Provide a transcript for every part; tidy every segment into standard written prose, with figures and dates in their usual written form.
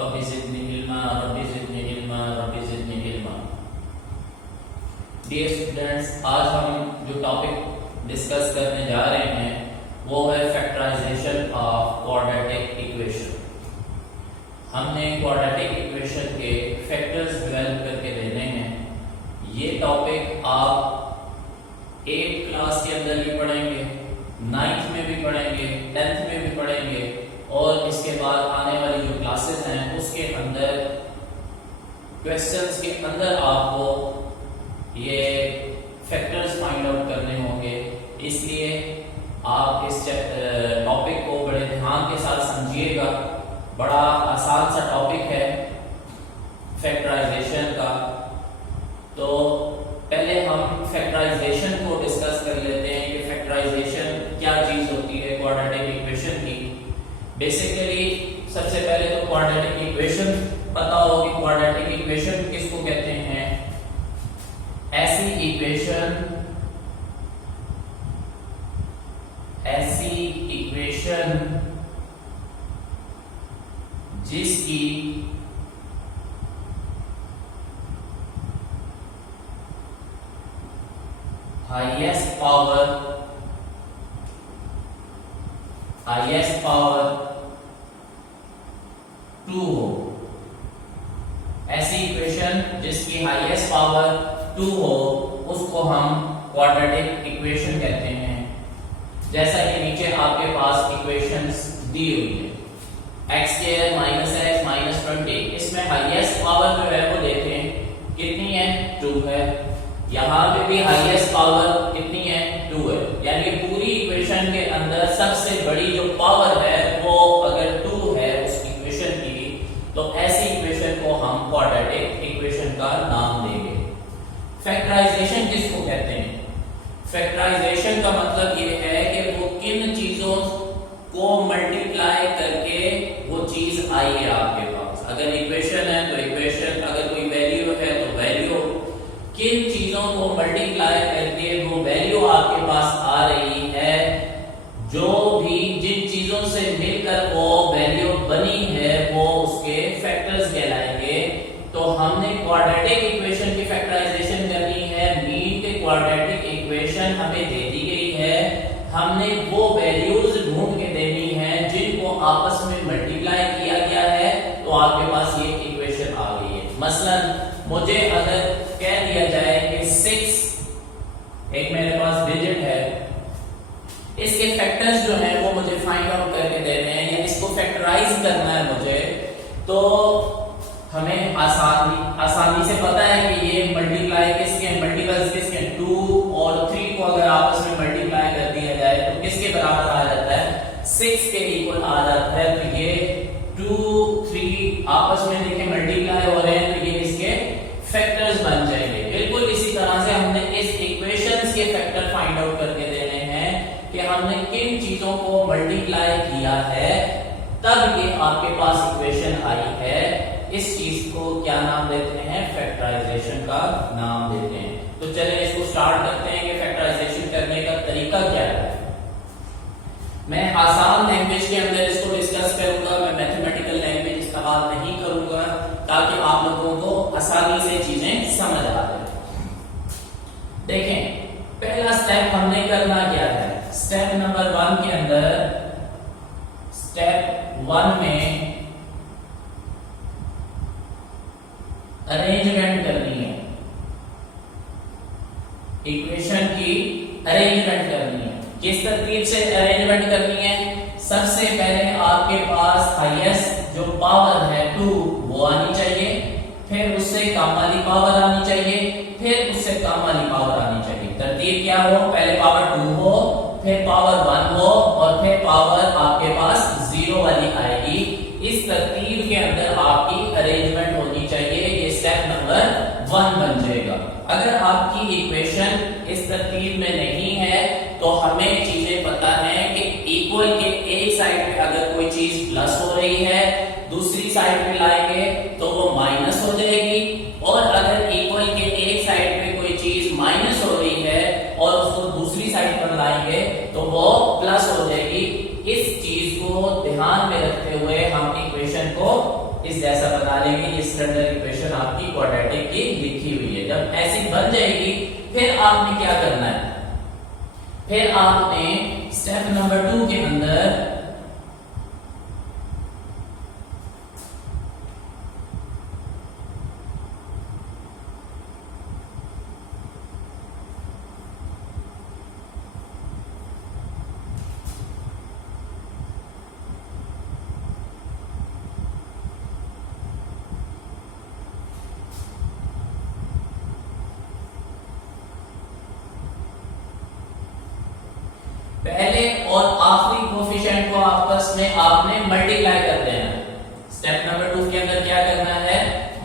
रब्बी ज़िदनी इल्मा, रब्बी ज़िदनी इल्मा, रब्बी ज़िदनी इल्मा। Dear students, आज हम जो टॉपिक डिस्कस करने जा रहे हैं वो है फैक्टराइजेशन ऑफ क्वाड्रेटिक इक्वेशन। हमने क्वाड्रेटिक इक्वेशन के फैक्टर्स डेवलप करके देने हैं। ये टॉपिक आप 8th क्लास के अंदर भी पढ़ेंगे, 9th में भी पढ़ेंगे, 10th में भी पढ़ेंगे और इसके बाद आने वाली जो क्लासेस हैं उसके अंदर क्वेश्चंस के अंदर आपको ये फैक्टर्स फाइंड आउट करने होंगे। इसलिए आप इस टॉपिक को बड़े ध्यान के साथ समझिएगा। बड़ा आसान सा टॉपिक है फैक्टराइजेशन का। तो पहले हम फैक्टराइजेशन को डिस्कस कर लेते हैं कि फैक्टराइजेशन क्या चीज होती है क्वाड्रेटिक इक्वेशन की। बेसिकली सबसे पहले तो क्वाड्रेटिक इक्वेशन पता हो कि क्वाड्रेटिक इक्वेशन किसको कहते हैं। ऐसी इक्वेशन जिसकी हाईएस्ट पावर 2 हो। ऐसी इक्वेशन जिसकी हाईएस्ट पावर 2 हो उसको हम क्वाड्रेटिक इक्वेशन कहते हैं। जैसा कि नीचे आपके पास इक्वेशंस दी हुई है, x square minus x minus 20। इसमें हाईएस्ट पावर जो है वो देखें कितनी है, 2 है। यहाँ पे भी हाईएस्ट पावर कितनी है, 2 है। यानी पूरी इक्वेशन के अंदर सबसे बड़ी जो पावर है वो अगर 2 है उस इक्वेशन की, तो ऐसी इक्वेशन को हम क्वाड्रेटिक इक्वेशन का नाम देंगे। फैक्टराइजेशन किसको कहते हैं? फैक्टराइजेशन का मतलब ये है कि वो किन चीजों को मल्टीप्लाई करके वो चीज आई है आपके पास। अगर इक्वेशन है तो इक्वेशन, अगर कोई वैल्यू है तो वैल्यू, किन चीजों को मल्टीप्लाई करके वो वैल्यू आपके पास आ रही है। जो भी जिन चीजों से मिलकर वो वैल्यू बनी है वो उसके फैक्टर्स कहलाएंगे। तो हमने क्वाड्रेटिक इक्वेशन की फैक्टराइजेशन करनी है। मीन के क्वाड्रेटिक इक्वेशन हमें दे दी गई है, हमने वो वैल्यूज ढूंढ के देनी है जिनको आपस में मल्टीप्लाई किया गया है, तो आपके पास ये इक्वेशन आ गई है। मसलन मुझे अगर कह दिया जाए कि 6 एक मेरे पास डिजिट है, इसके फैक्टर्स जो हैं वो मुझे फाइंड आउट करके देने हैं या इसको फैक्टराइज करना है मुझे, तो हमें आसानी से पता है कि ये मल्टीप्लाई किसके हैं, मल्टीपल्स किसके हैं, 2 और 3 को अगर आपस में मल्टीप्लाई कर दिया जाए तो किसके बराबर आ जाता है, 6 के इक्वल आ जाता है। तो ये 2 3 आपस में देखें मल्टीप्लाई हो रहे हैं तो ये इसके फैक्टर्स बन जाएंगे। बिल्कुल इसी तरह से हमने इस इक्वेशंस के फैक्टर फाइंड आउट करके देने हैं कि हमने किन चीजों को मल्टीप्लाई किया है तब ये आपके पास इक्वेशन आई है। इस चीज को क्या नाम देते हैं, फैक्टराइजेशन का नाम देते हैं। तो चलिए इसको स्टार्ट करते हैं कि फैक्टराइजेशन करने का तरीका क्या है। मैं आसान लैंग्वेज के अंदर इसको डिस्कस करूंगा, मैं मैथमेटिकल लैंग्वेज इस्तेमाल नहीं करूंगा ताकि आप लोगों को आसानी से चीजें समझ आ जाए। देखें, पहला स्टेप हमने करना क्या है। स्टेप नंबर 1 के अंदर, स्टेप 1 में अरेंजमेंट करनी है, इक्वेशन की अरेंजमेंट करनी है। किस तरतीब से अरेंजमेंट करनी है? सबसे पहले आपके पास हाईएस्ट जो पावर है 2 वो आनी चाहिए, फिर उससे कम वाली पावर आनी चाहिए, फिर उससे कम वाली पावर आनी चाहिए। तरतीब क्या हो, पहले पावर 2 हो, फिर पावर 1 हो और फिर पावर आपके पास 0 वाली आएगी। इस तरतीब के अंदर आपकी अरेंजमेंट होनी चाहिए। ये स्टेप नंबर 1 बन जाएगा। अगर आपकी इक्वेशन इस तरतीब में नहीं है तो हमें चीजें पता है कि इक्वल के एक साइड पे अगर कोई चीज प्लस हो रही है, दूसरी साइड पे लाएंगे तो वो माइनस हो जाएगी, और अगर इक्वल के एक साइड पे कोई चीज माइनस हो रही है और उसको दूसरी साइड पर लाएंगे तो वो प्लस हो जाएगी। इस चीज को ध्यान में रखते हुए हम इक्वेशन को इस जैसा बना लेंगे। ये स्टैंडर्ड इक्वेशन आपकी क्वाड्रेटिक की लिखी हुई है। जब ऐसी बन जाएगी फिर आपने क्या करना है, फिर आपने स्टेप नंबर 2 के अंदर पहले और आखिरी कोफिशिएंट को आपस में आपने मल्टीप्लाई कर देना है। स्टेप नंबर 2 के अंदर क्या करना है,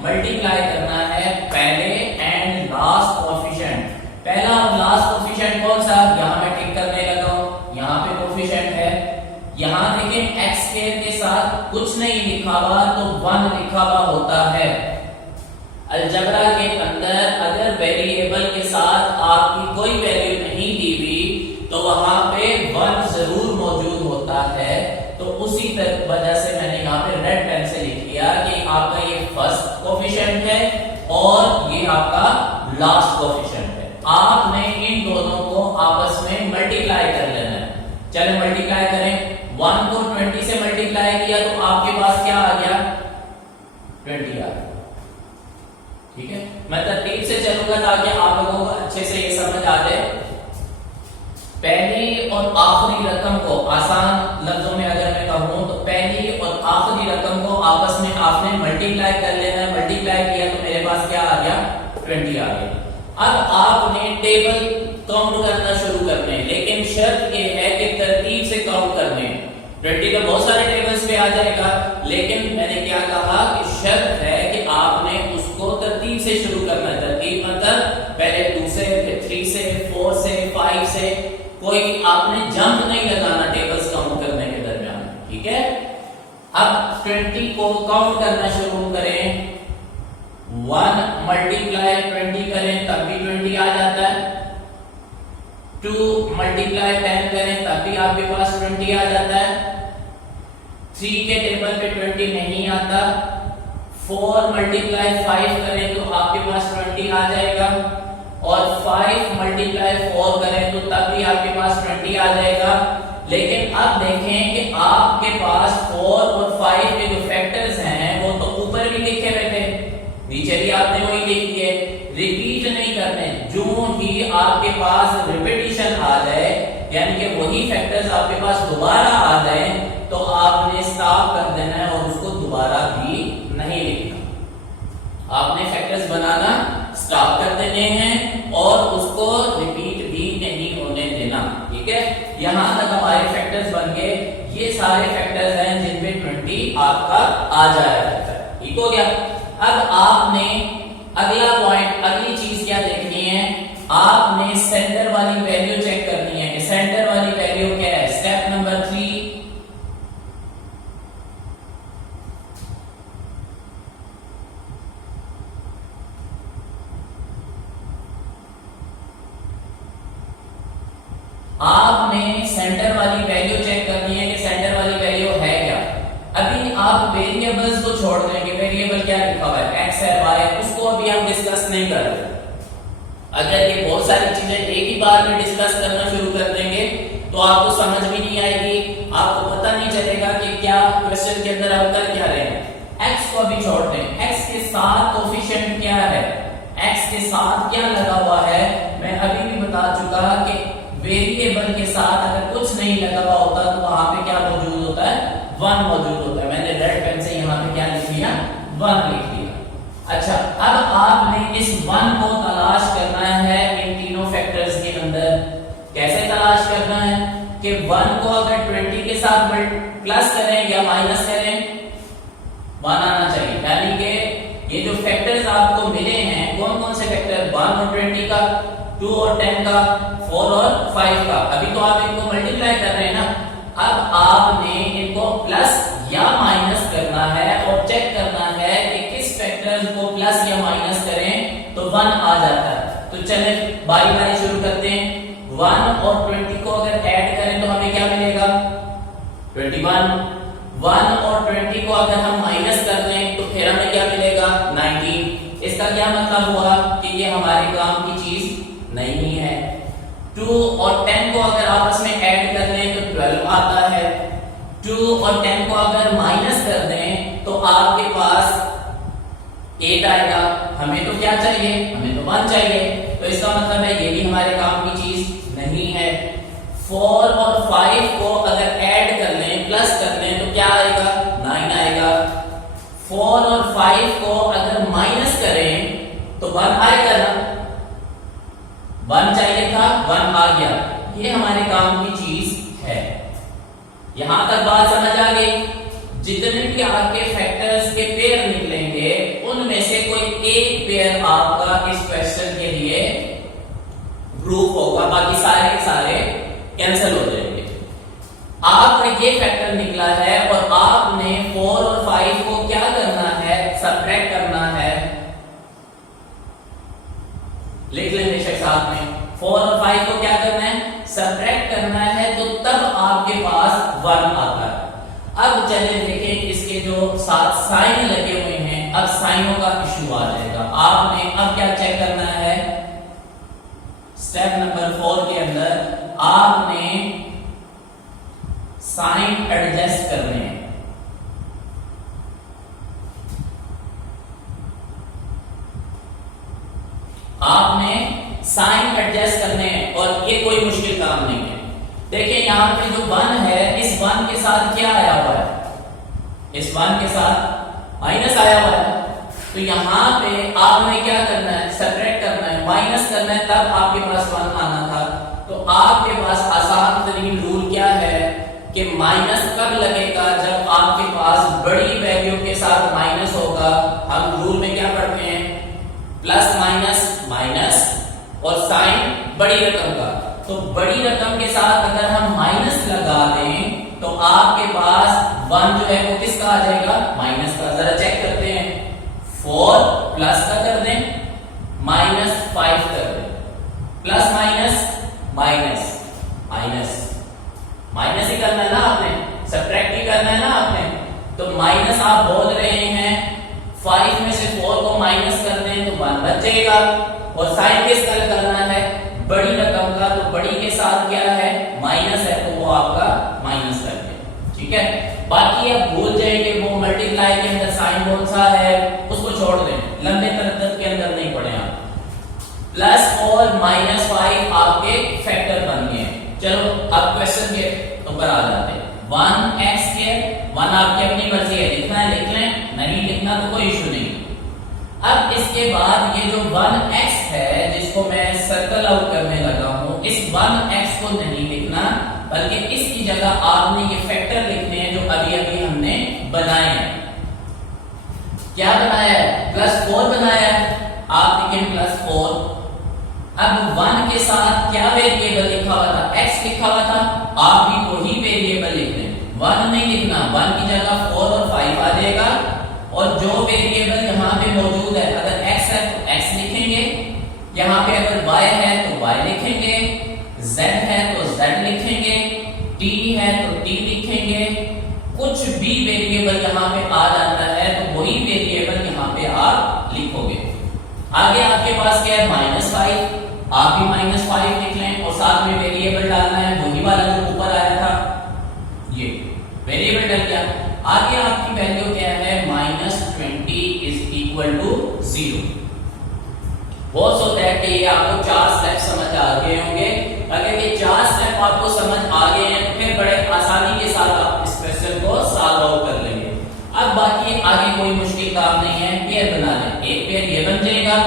मल्टीप्लाई करना है पहले एंड लास्ट कोफिशिएंट। पहला और लास्ट कोफिशिएंट कौन सा, यहां मैं टिक करने लगा हूं, यहां पे कोफिशिएंट है। यहां देखिए x स्क्वायर के साथ कुछ नहीं लिखा हुआ तो 1 लिखा हुआ होता है। अलजेब्रा के अंदर अगर वेरिएबल के साथ आपकी कोई वैल्यू नहीं दी हुई तो वहां पे 1 जरूर मौजूद होता है। तो उसी वजह से मैंने यहाँ पे रेड पेन से लिख लिया कि आपका ये फर्स्ट कोफिशिएंट है और ये आपका लास्ट कोफिशिएंट है। आपने इन दोनों को आपस में मल्टीप्लाई कर लेना है। चलो मल्टीप्लाई करें। 1 को 20 से मल्टीप्लाई किया तो आपके पास क्या आ गया, 20 आ गया। ठीक है, मैं तरतीब से चलूंगा ताकि आप लोगों को अच्छे से ये समझ आ जाए। पहली और आखिरी रकम को आसान लफ्जों में अगर मैं कहूं तो पहली और आखिरी रकम को आपस में आपने मल्टीप्लाई कर लेना है। मल्टीप्लाई किया तो मेरे पास क्या आ गया, 20 आ गया। अब आपने टेबल काउंट करना शुरू करने, लेकिन शर्त ये है कि तरतीब से काउंट करने। 20 तो बहुत सारे टेबल्स पे आ जाएगा, लेकिन मैंने क्या कहा कि शर्त है कि आपने उसको तरतीब से शुरू करना है। तरतीब मतलब पहले 2 से, फिर 3 से, 4 से, 5 से, कोई आपने जंप नहीं लगाना टेबल्स काउंट करने के दरमियान। ठीक है, अब 20 को काउंट करना शुरू करें। 1 मल्टीप्लाई 20 करें तब भी 20 आ जाता है। 2 मल्टीप्लाई 10 करें तब भी आपके पास 20 आ जाता है। 3 के टेबल पे 20 नहीं आता। 4 मल्टीप्लाई 5 करें तो आपके पास 20 आ जाएगा और 5 मल्टीप्लाई 4 करें तो तब भी आपके पास 20 आ जाएगा। लेकिन अब देखें कि आपके पास 4 और 5 के जो फैक्टर्स हैं वो तो ऊपर भी लिखे हुए थे, नीचे भी आपने वही लिख दिए। रिपीट नहीं करने, जो ही आपके पास रिपीटिशन आ जाए यानी कि वही फैक्टर्स आपके पास दोबारा आ जाए तो आपने स्टॉप कर देना है और उसको दोबारा भी नहीं लिखना। आपने फैक्टर्स बनाना स्टॉप कर देने हैं और उसको रिपीट भी नहीं होने देना। ठीक है, यहां तक हमारे फैक्टर्स बन गए। ये सारे फैक्टर्स हैं जिनमें 20 आपका आ जाएगा। ठीक हो गया। अब आपने अगला पॉइंट, अगली चीज क्या देखनी है, आपने सेंटर वाली वैल्यू चेक करनी है कि सेंटर वाली वैल्यू क्या है। स्टेप नंबर 3, आपने सेंटर वाली वैल्यू चेक करनी है कि सेंटर वाली वैल्यू है क्या। अभी आप वेरिएबल्स को छोड़ देंगे, वेरिएबल क्या लिखा हुआ है, x है, y है, उसको अभी हम डिस्कस नहीं कर रहे। अगर ये बहुत सारी चीजें एक ही बार में डिस्कस करना शुरू कर देंगे तो आपको समझ भी नहीं आएगी, आपको पता नहीं चलेगा कि क्या क्वेश्चन के अंदर हम कर क्या रहे हैं। x को अभी छोड़ दें, x के साथ कोफिशिएंट क्या है, x के साथ क्या लगा हुआ है, मैं अभी भी बता चुका कि वेरिएबल के साथ अगर कुछ नहीं लगा हुआ होता तो वहां पे क्या मौजूद होता है, 1 मौजूद होता है। मैंने रेड पेन से यहाँ पे क्या लिख लिया, 1 लिख लिया। अच्छा, अब आपने इस 1 को तलाश करना है इन तीनों फैक्टर्स के अंदर। कैसे तलाश करना है कि 1 को अगर 20 के साथ प्लस करें या माइनस करें, 1 आना चाहिए। यानी कि ये जो फैक्टर्स आपको मिले हैं, कौन कौन से फैक्टर, 1 और 20 का, 2 और 10 का, 4 और 5 का। अभी तो आप इनको मल्टीप्लाई कर रहे हैं ना, अब आपने इनको प्लस या माइनस करना है और चेक करना है कि किस फैक्टर्स को प्लस या माइनस करें तो 1 आ जाता है। तो चले बारी बारी शुरू करते हैं। 1 और 20 को अगर ऐड करें तो हमें क्या मिलेगा, 21। 1 और 20 को अगर हम माइनस कर लें क्या मतलब हुआ कि ये हमारे काम की चीज नहीं है। 2 और 10 को अगर आपस में ऐड कर लें तो 12 आता है। 2 और 10 को अगर माइनस कर दें तो आपके पास 8 आएगा। हमें तो क्या चाहिए, हमें तो 1 चाहिए, तो इसका मतलब है ये भी हमारे काम की चीज नहीं है। 4 और 5 को अगर ऐड कर लें, प्लस कर लें तो क्या आएगा, 9 आएगा। 4 और 5 को अगर माइनस करें तो 1 आएगा ना, 1 चाहिए था, 1 आ गया। ये हमारे काम की चीज है। यहां तक बात समझ आ गई। जितने भी आपके फैक्टर्स के पेयर निकलेंगे उनमें से कोई एक पेयर आपका इस क्वेश्चन के लिए प्रूफ होगा, बाकी सारे के सारे कैंसिल हो जाएंगे। आपका ये फैक्टर निकला है और आपने 4 और 5 को क्या करना है, सबट्रैक्ट करना है। लिख लें बेशक साथ में, 4 और 5 को क्या करना है, सबट्रैक्ट करना है, तो तब आपके पास 1 आता है। अब चलिए देखें इसके जो साथ साइन लगे हुए हैं, अब साइनों का इशू आ जाएगा। आपने अब क्या चेक करना है, स्टेप नंबर 4 के अंदर आपने साइन एडजस्ट करने हैं। आपने साइन एडजस्ट करने हैं और ये कोई मुश्किल काम नहीं है। देखिए यहां पे जो 1 है, इस 1 के साथ क्या आया हुआ है, इस 1 के साथ माइनस आया हुआ है। तो यहां पे आपने क्या करना है, सेपरेट करना है, माइनस करना है, तब आपके पास 1 आना था। तो आपके पास आसान तरीन रूल क्या है कि माइनस कब लगेगा, जब आपके पास बड़ी वैल्यू के साथ माइनस होगा। हम रूल में क्या पढ़ते हैं, प्लस माइनस माइनस और साइन बड़ी रकम का। तो बड़ी रकम के साथ अगर हम माइनस लगा दें तो आपके पास 1 जो है वो किसका आ जाएगा, माइनस का। जरा चेक करते हैं, 4 प्लस का कर दें, -5 कर दें, plus minus minus minus minus ही करना है ना आपने, सब्ट्रैक्ट ही करना है ना आपने। तो माइनस आप बोल रहे हैं 5 में से 4 को माइनस कर दें तो 1 बचेगा। और साइन किसका करना है, बड़ी रकम का। तो बड़ी के साथ क्या है, माइनस है, तो वो आपका माइनस कर दे, ठीक है। बाकी आप भूल जाएंगे, वो मल्टीप्लाई के अंदर साइन कौन सा है उसको छोड़ दें, लंबे तरतब के अंदर नहीं पढ़े आप। प्लस और -5 आपके फैक्टर बन गए। चलो अब क्वेश्चन के ऊपर आ जाते हैं। 1x के 1 आपकी अपनी मर्जी है, लिखना है लिख लें, नहीं लिखना तो कोई इशू नहीं। अब इसके बाद ये जो 1x है जिसको मैं सर्कल आउट करने लगा हूं, इस 1x को नहीं लिखना, बल्कि इसकी जगह आपने ये फैक्टर लिखने हैं जो अभी अभी हमने बनाए हैं। क्या बनाया है, +4 बनाया है। आप लिखें +4। अब 1 के साथ क्या वेरिएबल लिखा हुआ था, x लिखा हुआ था, आप भी वही वेरिएबल लिख लें। 1 नहीं लिखना, 1 की जगह 4 और 5 आ जाएगा। और जो वेरिएबल यहाँ पे मौजूद है, अगर x है तो x लिखेंगे, यहाँ पे अगर y है तो y लिखेंगे, z है तो z लिखेंगे, t है तो t लिखेंगे। कुछ भी वेरिएबल यहाँ पे आ जाता है तो वही वेरिएबल यहाँ पे आप लिखोगे। आगे आपके पास क्या है, -5, आप भी -5 लिख लें और साथ में वेरिएबल डालना है, वही वाला जो ऊपर आया था, ये वेरिएबल डल गया। आगे आपकी वैल्यू क्या है, -20 = 0। हो सकता है कि ये आपको 4 स्टेप समझ आ गए होंगे। अगर ये 4 स्टेप आपको समझ आ गए हैं तो फिर बड़े आसानी के साथ आप इस क्वेश्चन को सॉल्व आउट कर लेंगे। अब बाकी आगे कोई मुश्किल काम नहीं है, पेयर बना लें। एक पेयर ये बन जाएगा,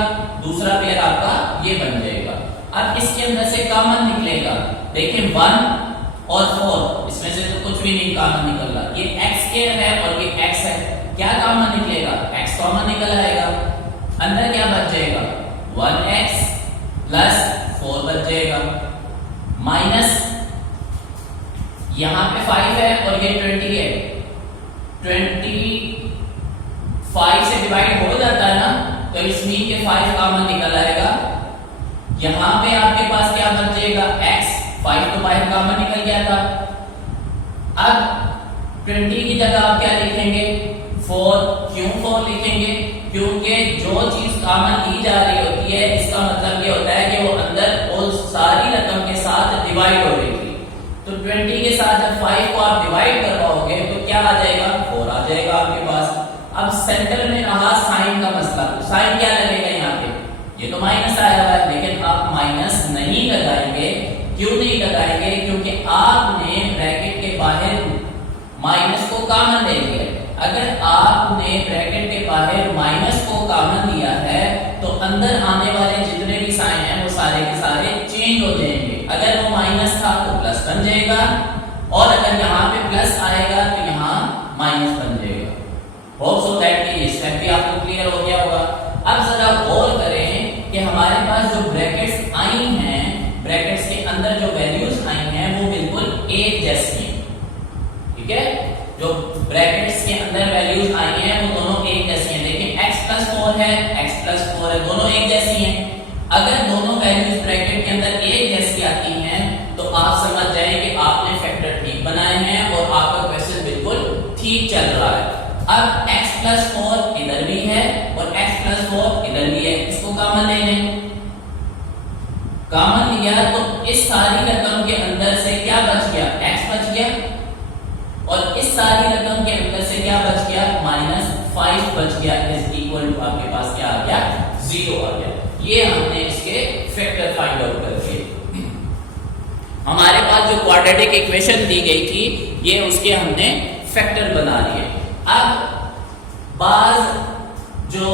दूसरा पेयर आपका ये बन जाएगा। अब इसके अंदर से कॉमन निकलेगा, देखिए 1 और 4, इसमें से तो कुछ भी नहीं कॉमन निकल रहा। ये x के है और ये x है, क्या कॉमन निकलेगा, x कॉमन निकल आएगा। अंदर क्या बच जाएगा, 1x प्लस 4 बच जाएगा, माइनस यहां पे 5 है और ये 20 है, 25 से डिवाइड हो जाता है ना, तो इसमें के 5 कॉमन निकल आएगा। यहां पे आपके पास क्या बच जाएगा, x, 5 तो बाहर कॉमन निकल गया था। अब 20 की जगह आप क्या लिखेंगे, 4, क्यों 4 लिखेंगे, क्योंकि जो चीज कॉमन ली जा रही होती है इसका मतलब ये होता है कि वो अंदर और सारी रकम के साथ डिवाइड हो रही थी। तो 20 के साथ जब 5 को आप डिवाइड करवाओगे तो क्या आ जाएगा, 4 आ जाएगा आपके पास। अब सेंटर में रहा साइन का मसला, साइन क्या लगेगा यहाँ पे, ये तो माइनस आया हुआ है, लेकिन आप माइनस नहीं लगाएंगे। क्यों नहीं लगाएंगे, क्योंकि आपने ब्रैकेट के बाहर माइनस को कॉमन ले लिया है। अगर आपने ब्रैकेट के बाहर माइनस को कॉमन लिया है तो अंदर आने वाले जितने भी साइन हैं वो सारे के सारे चेंज हो जाएंगे। अगर वो माइनस था तो प्लस बन जाएगा, और अगर यहाँ पे प्लस आएगा तो यहाँ माइनस बन जाएगा। होप सो दैट ये स्टेप भी आपको क्लियर हो गया होगा। अब जरा गौर करें कि हमारे पास जो ब्रैकेट्स आई हैं, ब्रैकेट्स के अंदर जो वैल्यूज आई हैं वो बिल्कुल एक जैसी हैं, ठीक है। जो ब्रैकेट्स के अंदर वैल्यूज आई हैं वो दोनों एक जैसी हैं। देखिए x + 4 है, x + 4 है, दोनों एक जैसी हैं। अगर दोनों वैल्यूज ब्रैकेट के अंदर एक जैसी आती हैं तो आप समझ जाएं कि आपने फैक्टर ठीक बनाए हैं और आपका क्वेश्चन बिल्कुल ठीक चल रहा है। अब x + 4 इधर भी है और x + 4 इधर भी है, इसको कॉमन ले लें। कॉमन लिया तो इस सारी रकम के अंदर से क्या बच गया, x बच गया, और इस सारी रकम के अंदर से क्या बच गया, -5 बच गया, इज इक्वल टू आपके पास क्या आ गया, 0 आ गया। ये हमने इसके फैक्टर फाइंड आउट करके, हमारे पास जो क्वाड्रेटिक इक्वेशन दी गई थी ये उसके हमने फैक्टर बना लिए। अब बाज जो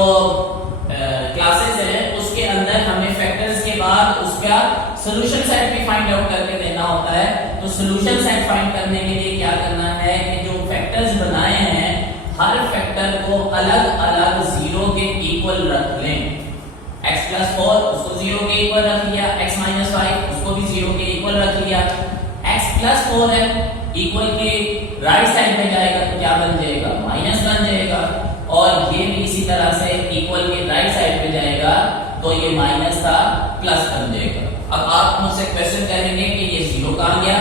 क्लासेस हैं उसके अंदर हमें फैक्टर्स के बाद उसका सॉल्यूशन सेट भी फाइंड आउट करके देना होता है। तो सॉल्यूशन सेट फाइंड करने के लिए क्या करना है कि जो फैक्टर्स बनाए हैं हर फैक्टर को अलग अलग 0 के इक्वल रख लें। x + 4 उसको 0 के इक्वल रख लिया, x - 5 उसको भी 0 के इक्वल रख लिया। x + 4 है, इक्वल के राइट साइड में जाएगा तो क्या बन जाएगा, माइनस बन जाएगा, और ये भी इसी तरह से इक्वल के राइट साइड पे जाएगा तो ये माइनस था प्लस बन जाएगा। अब आप मुझसे क्वेश्चन करेंगे कि ये 0 कहां गया,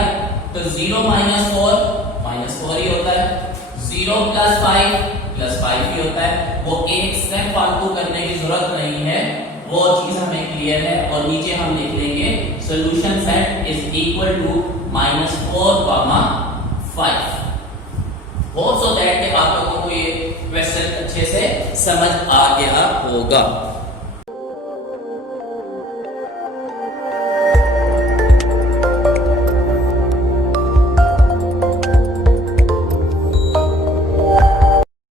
तो 0 - 4 -4 ही होता है, 0 + 5 +5 ही होता है। वो एक स्टेप फालतू करने की जरूरत नहीं है, वो चीज हमें क्लियर है। और नीचे हम लिख देंगे solution set is equal to -4, 5। Hope so that कि आप लोगों को ये क्वेश्चन अच्छे से समझ आ गया होगा।